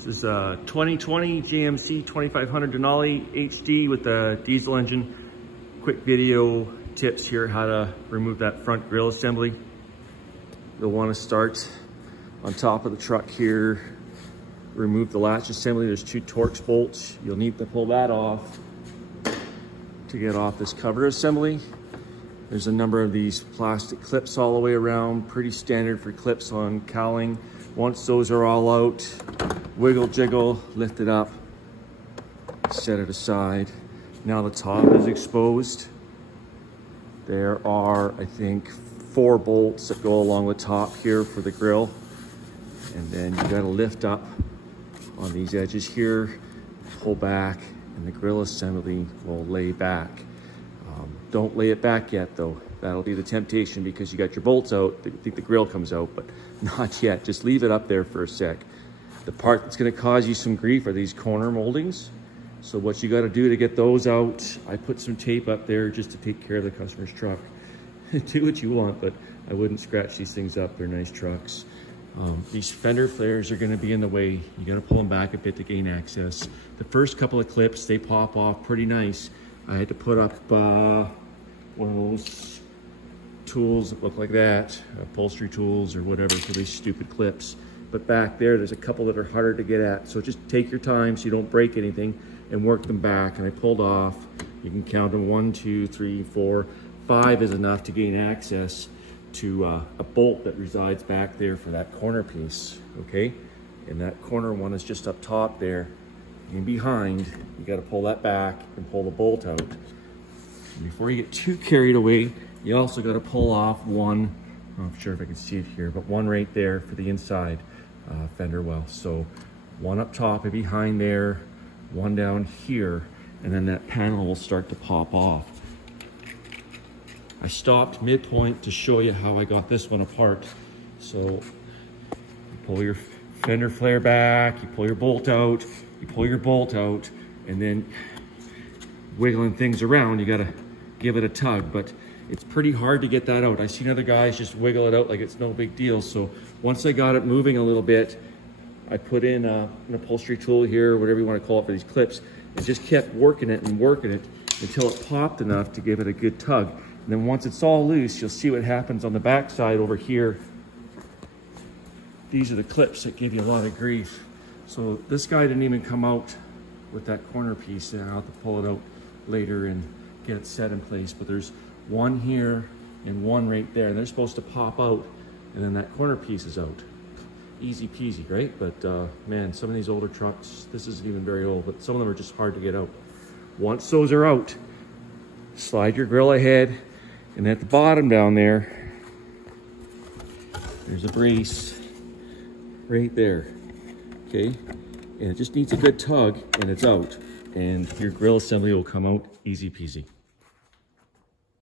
This is a 2020 GMC 2500 Denali HD with the diesel engine. Quick video tips here how to remove that front grille assembly. You'll want to start on top of the truck here. Remove the latch assembly. There's 2 Torx bolts. You'll need to pull that off to get off this cover assembly. There's a number of these plastic clips all the way around, pretty standard for clips on cowling. Once those are all out, wiggle, jiggle, lift it up, set it aside. Now the top is exposed. There are, I think, 4 bolts that go along the top here for the grill. And then you gotta lift up on these edges here, pull back, and the grill assembly will lay back. Don't lay it back yet though. That'll be the temptation because you got your bolts out. I think the grill comes out, but not yet. Just leave it up there for a sec. The part that's gonna cause you some grief are these corner moldings. So what you gotta do to get those out, I put some tape up there just to take care of the customer's truck. Do what you want, but I wouldn't scratch these things up. They're nice trucks. These fender flares are gonna be in the way. You gotta pull them back a bit to gain access. The first couple of clips, they pop off pretty nice. I had to put up one of those tools that look like that, upholstery tools or whatever for these stupid clips. But back there's a couple that are harder to get at. So just take your time so you don't break anything and work them back. And I pulled off, you can count them 1, 2, 3, 4, 5 is enough to gain access to a bolt that resides back there for that corner piece, okay? And that corner one is just up top there. And behind, you gotta pull that back and pull the bolt out. And before you get too carried away, you also gotta pull off one, I'm not sure if I can see it here, but one right there for the inside fender well. So one up top and behind there, one down here, and then that panel will start to pop off. I stopped midpoint to show you how I got this one apart. So you pull your fender flare back, you pull your bolt out, you pull your bolt out, and then wiggling things around, you gotta give it a tug, but it's pretty hard to get that out. I've seen other guys just wiggle it out like it's no big deal. So once I got it moving a little bit, I put in an upholstery tool here, whatever you wanna call it for these clips, and just kept working it until it popped enough to give it a good tug. And then once it's all loose, you'll see what happens on the back side over here. These are the clips that give you a lot of grief. So this guy didn't even come out with that corner piece, and I'll have to pull it out later and get it set in place. But there's one here and one right there, and they're supposed to pop out, and then that corner piece is out. Easy peasy, right? But man, some of these older trucks, this isn't even very old, but some of them are just hard to get out. Once those are out, slide your grill ahead, and at the bottom down there, there's a brace right there, okay? And it just needs a good tug and it's out, and your grill assembly will come out easy peasy.